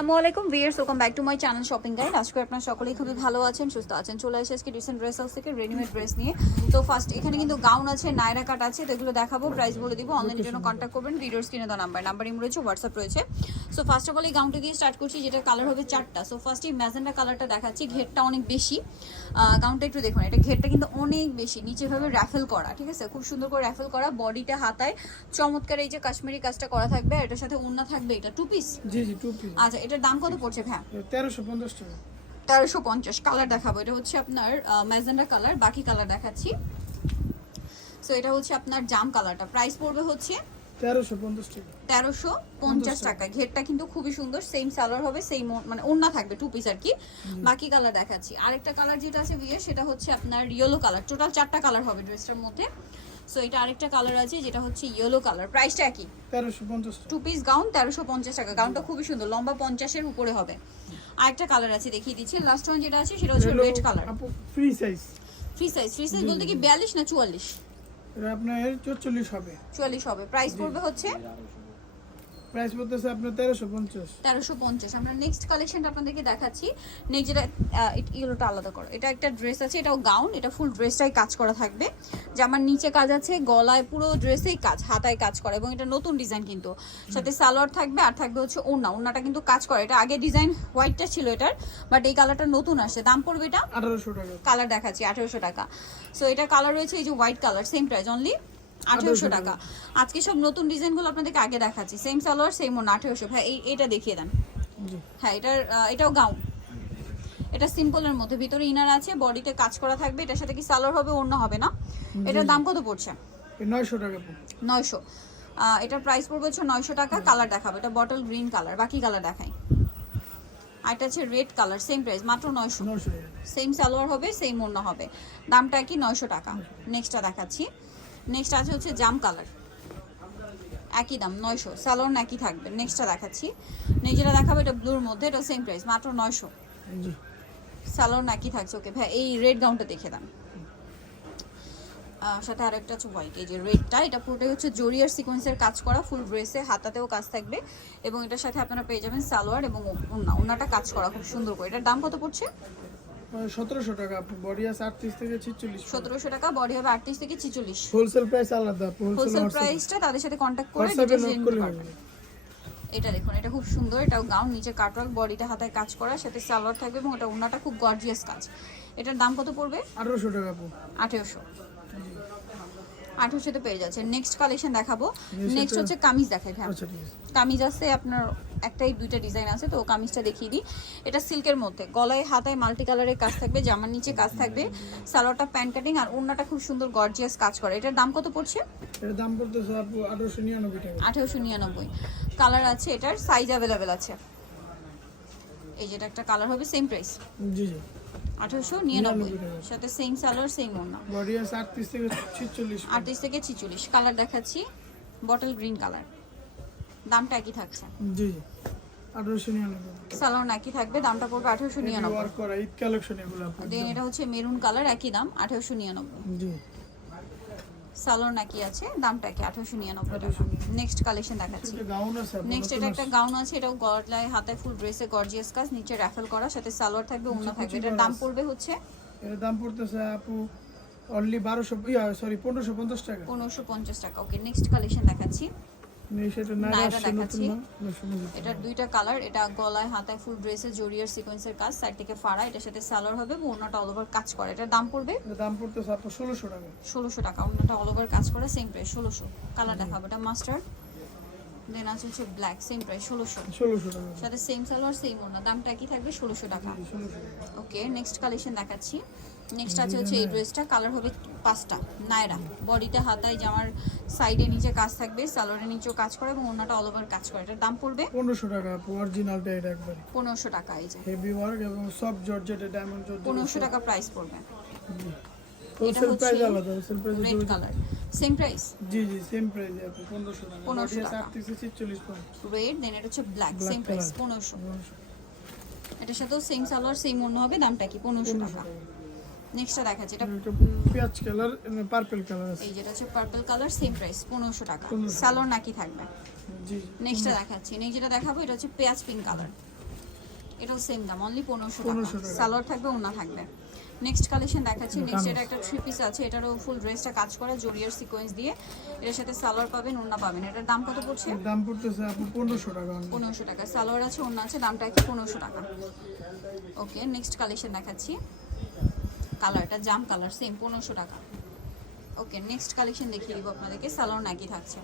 আসসালামু আলাইকুম viewers welcome back to my channel shopping guide আজকে আপনারা সকলেই খুবই ভালো আছেন সুস্থ আছেন। চলে আসে আজকে রিসেন্ট ড্রেস হাউস থেকে রেডিমেড ড্রেস নিয়ে। তো ফার্স্ট এখানে কিন্তু গাউন আছে নাইরা কাট আছে তো এগুলো দেখাবো প্রাইস বলে দিব অনলাইনের জন্য কন্ট্যাক্ট করবেন ভিডিওর স্ক্রিনে দেওয়া নাম্বার নাম্বার ইম রয়েছে হোয়াটসঅ্যাপ রয়েছে। সো ফার্স্ট অফ অল এই গাউনটা দিয়ে স্টার্ট করছি যেটা কালার হবে চারটা। সো ফার্স্ট এই ম্যাজেন্ডা কালারটা দেখাচ্ছি ঘেরটা অনেক বেশি। গাউনটা একটু দেখুন এটা ঘেরটা কিন্তু অনেক বেশি নিচে ভাবে র্যাফেল করা ঠিক আছে? খুব সুন্দর করে র্যাফেল করা বডিটা হাতায়। চমৎকার এই যে কাশ্মীরি কাজটা করা থাকবে আর এটার সাথে উন্না থাকবে এটা টু পিস জি জি টু পিস আচ্ছা এটার দাম কত পড়ছে ভ্যা তেরোশো পঞ্চাশ টাকা। তেরোশো পঞ্চাশ। কালার দেখাবো। এটা হচ্ছে আপনার ম্যাজেন্ডা কালার বাকি কালার দেখাচ্ছি। সো এটা হচ্ছে আপনার জাম কালারটা প্রাইস পড়বে হচ্ছে তেরোশো পঞ্চাশ টাকা। ঘেরটা কিন্তু খুবই সুন্দর সেম সালোয়ার হবে সেম মানে ওন্না থাকবে টু পিস আর কি। বাকি কালার দেখাচ্ছি। আরেকটা কালার যেটা আছে বিয়ে সেটা হচ্ছে আপনার ইয়েলো কালার টোটাল চারটা কালার হবে ড্রেসটার মধ্যে। সো এটা আরেকটা কালার আছে যেটা হচ্ছে ইয়েলো কালার প্রাইসটা একই। তেরোশো পঞ্চাশ টু পিস গাউন তেরোশো পঞ্চাশ টাকা। গাউনটা খুবই সুন্দর লম্বা পঞ্চাশের উপরে হবে। আরেকটা কালার আছে দেখিয়ে দিচ্ছি। লাস্ট ওয়ান যেটা আছে সেটা হচ্ছে red colour free size free size free size বলতে কি বিয়াল্লিশ না চুয়াল্লিশ? আপনার চুয়াল্লিশ হবে। চুয়াল্লিশ হবে। প্রাইস পড়বে হচ্ছে প্রাইস বলতেছে আপনার তেরোশো পঞ্চাশ। তেরোশো পঞ্চাশ। আমরা নেক্সট কালেকশনটা আপনাদেরকে দেখাচ্ছি। নেক্সট যেটা ইয়েলোটা আলাদা করো। এটা একটা ড্রেস আছে এটাও গাউন এটা ফুল ড্রেসটাই কাজ করা থাকবে। জামার নিচে কাজ আছে গলায় পুরো ড্রেসেই কাজ হাতায় কাজ করা এবং এটা নতুন ডিজাইন কিন্তু। সাথে সালোয়ার থাকবে আর থাকবে হচ্ছে ওড়না। ওড়নাটা কিন্তু কাজ করে। এটা আগে ডিজাইন হোয়াইটটা ছিল এটার বাট এই কালারটা নতুন আসছে। দাম পড়বে এটা? আঠারোশো টাকা। কালার দেখাচ্ছি আঠেরোশো টাকা। সো এটা কালার রয়েছে এই যে white colour same price only আঠেরোশো টাকা। আজকে সব নতুন ডিজাইনগুলো আপনাদেরকে আগে দেখাচ্ছি। সেম সালোয়ার সেম ওন আঠেরোশো। ভাই এই এটা দেখিয়ে দেন। হ্যাঁ এটার এটাও গাউন এটা সিম্পলের মধ্যে। ভিতরে ইনার আছে বডিতে কাজ করা থাকবে। এটার সাথে কি সালোয়ার হবে অন্য হবে না। এটার দাম কত পড়ছে? নয়শো টাকা নয়শো। এটার প্রাইস পড়বে হচ্ছে নয়শো টাকা। কালার দেখাবো। এটা বটল গ্রিন কালার বাকি কালার দেখাই। আর এটা হচ্ছে রেড কালার সেম প্রাইস মাত্র নয়শো। সেম সালোয়ার হবে সেম অন্য হবে। দামটা কি নয়শো টাকা। নেক্সটটা দেখাচ্ছি। নেক্সট আছে হচ্ছে জাম কালার একই দাম নয়শো। সালোয়ার একই থাকবে। নেক্সটটা দেখাচ্ছি। নেক্সট যেটা দেখাবো এটা ব্লুর মধ্যে এটা সেম প্রাইস মাত্র নয়শো। সালোয়ার একই থাকছে। ওকে ভাই এই রেড গাউনটা দেখে দেন। আহ, সাথে আরেকটা হচ্ছে হোয়াইট এই যে রেডটা এটা পুরোটাই হচ্ছে জরিয়ার সিকোয়েন্সের কাজ করা ফুল ড্রেসে হাতাতেও কাজ থাকবে। এবং এটার সাথে আপনারা পেয়ে যাবেন সালোয়ার এবং ওন্না ওন্নাটা কাজ করা খুব সুন্দর করে। এটার দাম কত পড়ছে? সতেরোশো টাকা বডি আছে আটত্রিশ থেকে ছিচল্লিশ। সতেরোশো টাকা বডি হবে আটত্রিশ থেকে ছিচল্লিশ। হোলসেল প্রাইস আলাদা হোলসেল প্রাইসটা তাদের সাথে কন্ট্যাক্ট করে হবে পারবেন। এটা দেখুন এটা খুব সুন্দর এটাও গাউন নিচে কাটওয়ার্ক বডিটা হাতায় কাজ করা সাথে সালোয়ার থাকবে এবং এটা ওনাটা খুব গর্জিয়াস কাজ। এটার দাম কত পড়বে? আঠারোশো টাকা পড়বে। আঠেরোশো। আঠেরোশোতে পেয়ে যাচ্ছে। নেক্সট কালেকশন দেখাবো। নেক্সট হচ্ছে কামিজ দেখাই ভাই আচ্ছা কামিজ আছে আপনার একটাই দুইটা ডিজাইন আছে তো কামিজটা দেখিয়ে দিই। এটা সিল্কের মধ্যে। গলায় হাতায় মাল্টি কালারের কাজ থাকবে জামার নিচে কাজ থাকবে সালোয়ারটা প্যান্ট কাটিং আর ওড়নাটা খুব সুন্দর গর্জিয়াস কাজ করে। এটার দাম কত পড়ছে? এর দাম পড়তেছে আঠারোশো নিরানব্বই টাকা। আঠেরোশো নিরানব্বই। কালার আছে এটার সাইজ অ্যাভেলেবেল আছে। এই যেটা একটা কালার হবে সেম প্রাইস জি জি। আঠেরোশো নিরানব্বই। সাথে সেম সালোয়ার সেম ওড়না। আটত্রিশ থেকে ছিচল্লিশ। আটত্রিশ থেকে ছিচল্লিশ। কালার দেখাচ্ছি। বটল গ্রিন কালার দামটা একই থাকছে। জি জি আঠারোশো নিরানব্বই। সালোয়ার একই থাকবে দামটা পড়বে আঠেরোশো নিরানব্বই। ওয়ার্ক করা ঈদ কালেকশন এগুলো দেন এটা হচ্ছে মেরুন কালার একই দাম আঠেরোশো নিরানব্বই। জি। সালোয়ার একই আছে দামটা আঠেরোশো নিরানব্বই টাকা। 1899 নেক্সট কালেকশন দেখাচ্ছি। এটা গাউন আছে নেক্সট এটা একটা গাউন আছে এটাও গলায় হাতায় ফুল ড্রেসে গর্জিয়াস কাজ নিচে র্যাফেল করা সাথে সালোয়ার থাকবে অন্য থাকবে। এটার দাম পড়বে হচ্ছে এর দাম পড়তেছে আপু অনলি বারোশো ইয়া সরি পনেরোশো পঞ্চাশ টাকা। পনেরোশো পঞ্চাশ টাকা। ওকে নেক্সট কালেকশন দেখাচ্ছি। এটার দুইটা কালার এটা গলায় হাতায় ফুল ড্রেসে সিকোয়েন্সের কাজ সাইড থেকে ফাড়া এটার সাথে সালোয়ার হবে অল ওভার কাজ করে। এটার দাম পড়বে? দাম টাকা। ষোলোশো টাকা অন্যটা অল ওভার কাজ করে সেম প্রাইস ষোলোশো। কালার দেখাবো এটা মাস্টার দেন আছে হচ্ছে ব্ল্যাক সেম প্রাইস ষোলোশো। ষোলোশো টাকা। সাথে সেম সালোয়ার সেম ওড়না। দামটা একই থাকবে ষোলোশো টাকা। ওকে নেক্সট কালেকশন দেখাচ্ছি। নেক্সট আছে হচ্ছে এই ড্রেসটা কালার হবে পাঁচটা নায়রা। বডিতে হাতায় জামার সাইডে নিচে কাজ থাকবে সালোয়ারের নিচেও কাজ করে এবং অন্যটা অল ওভার কাজ করে। এটার দাম পড়বে? পনেরোশো টাকা অরিজিনালটা এটা একবারে। পনেরোশো টাকা এই যে। হেভি ওয়ার্ক এবং সব জর্জেট ডায়মন্ড পনেরোশো টাকা প্রাইস পড়বে। হচ্ছে রেড কালার সেম প্রাইস জি জি সেম প্রাইস আপু পনেরোশো টাকা। 1500 টাকা। আটত্রিশ থেকে ছিচল্লিশ পর্যন্ত রেড দেন এটা হচ্ছে ব্ল্যাক সেম প্রাইস এটার সাথেও সেম সালোয়ার সেম অন্য হবে দামটা কি? টাকা। নেক্সটটা দেখাচ্ছি এটা পেঁয়াজ কালার পার্পল কালার আছে। এই যেটা হচ্ছে পার্পল কালার সেম প্রাইস টাকা। সালোয়ার নাকি থাকবে? জি নেক্সটটা দেখাচ্ছি নেক্সট যেটা দেখাবো এটা হচ্ছে পেঁয়াজ পিঙ্ক কালার এটাও সেম দাম অনলি পনেরোশো 1500 টাকা টাকা। সালোয়ার থাকবে ওনা থাকবে। নেক্সট কালেকশন দেখাচ্ছি। নেক্সট এটা একটা থ্রি পিস আছে। এটারও ফুল ড্রেসটা কাজ করা জরিয়ার সিকোয়েন্স দিয়ে। এটার সাথে সালোয়ার পাবেন ওনা পাবেন। এটার দাম কত পড়ছে? দাম পড়তেছে আপু পনেরোশো টাকা only। পনেরোশো টাকা। সালোয়ার আছে ওনা আছে দামটা কি পনেরোশো টাকা। ওকে নেক্সট কালেকশন দেখাচ্ছি। কালারটা জাম কালার সেম পনেরোশো টাকা। ওকে নেক্সট কালেকশন দেখিয়ে দিব আপনাদেরকে। সালোয়ার নাকি থাকছে।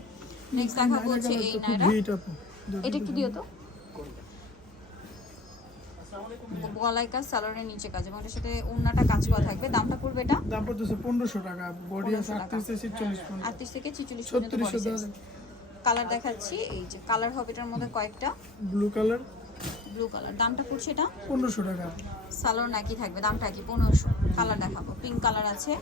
নেক্সট দেখাবো হচ্ছে এই নাইরা এটা কি দিও তো। গলায় সালোয়ারের নিচে কাজ এবং এটার সাথে ওড়নাটা কাজ করা থাকবে। দামটা পড়বে এটা? দাম পড়তেছে পনেরোশো টাকা বডি আছে আটত্রিশ থেকে ছিচল্লিশ আটত্রিশ থেকে ছিচল্লিশ পর্যন্ত কালার দেখাচ্ছি এই যে কালার হবে এটার মধ্যে কয়েকটা। ব্লু কালার ব্লু কালার দামটা পড়ছে এটা? পনেরোশো টাকা। সালোয়ার নাকি থাকবে দামটা কি পনেরোশো। কালার দেখাবো। পিঙ্ক কালার আছে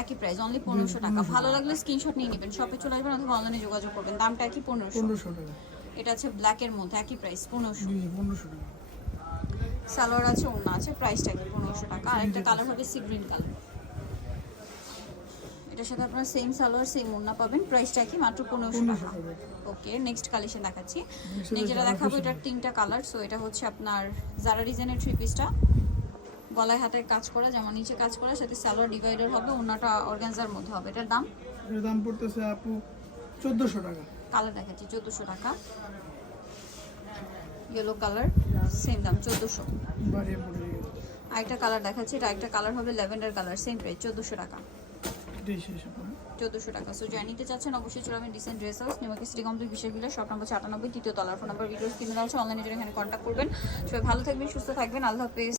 একই প্রাইস অনলি পনেরোশো টাকা। ভালো লাগলে স্ক্রিনশট নিয়ে নেবেন। শপে চলে আসবেন অথবা অনলাইনে যোগাযোগ করবেন। দামটা কি পনেরোশো। পনেরোশো টাকা। এটা আছে ব্ল্যাকের মধ্যে একই প্রাইস পনেরোশো। পনেরোশো টাকা। সালোয়ার আছে ওড়না আছে প্রাইসটা কি পনেরোশো টাকা। আর একটা কালার হবে সি গ্রিন কালার এটার সাথে আপনারা সেম সালোয়ার সেম ওড়না পাবেন প্রাইসটা কি মাত্র পনেরোশো টাকা। ওকে নেক্সট কালেকশন দেখাচ্ছি। যেটা দেখাবো। এটার তিনটা কালার সো এটা হচ্ছে আপনার জারা ডিজাইনের থ্রি পিসটা গলায় হাতে কাজ করা যেমন নিচে কাজ করা সাথে সালোয়ার ডিভাইডার হবে ওড়নাটা অর্গানজার মধ্যে হবে। এটার দাম? এর দাম পড়তেছে আপু চোদ্দোশো টাকা। কালার দেখাচ্ছি চোদ্দোশো টাকা। ইয়েলো কালার সেম দাম চোদ্দোশো। আরেকটা কালার দেখাচ্ছি এটা একটা কালার হবে ল্যাভেন্ডার কালার সেম প্রাইস চোদ্দোশো টাকা? চোদ্দোশো টাকা। সো জয় নিতে চাচ্ছেন অবশ্যই চলে আমি ডিসেন্ট ড্রেস হাউস নিমাকি সিটি কমপ্লিট বিশেষ বিলা শপ নম্বর আটানব্বই তৃতীয় তলার ফোন নম্বর ভিডিও কিনে দেওয়া হচ্ছে অনলাইনে জন্য এখানে কন্ট্যাক্ট করবেন। সবাই ভালো থাকবেন সুস্থ থাকবেন আল্লাহ হাফেজ।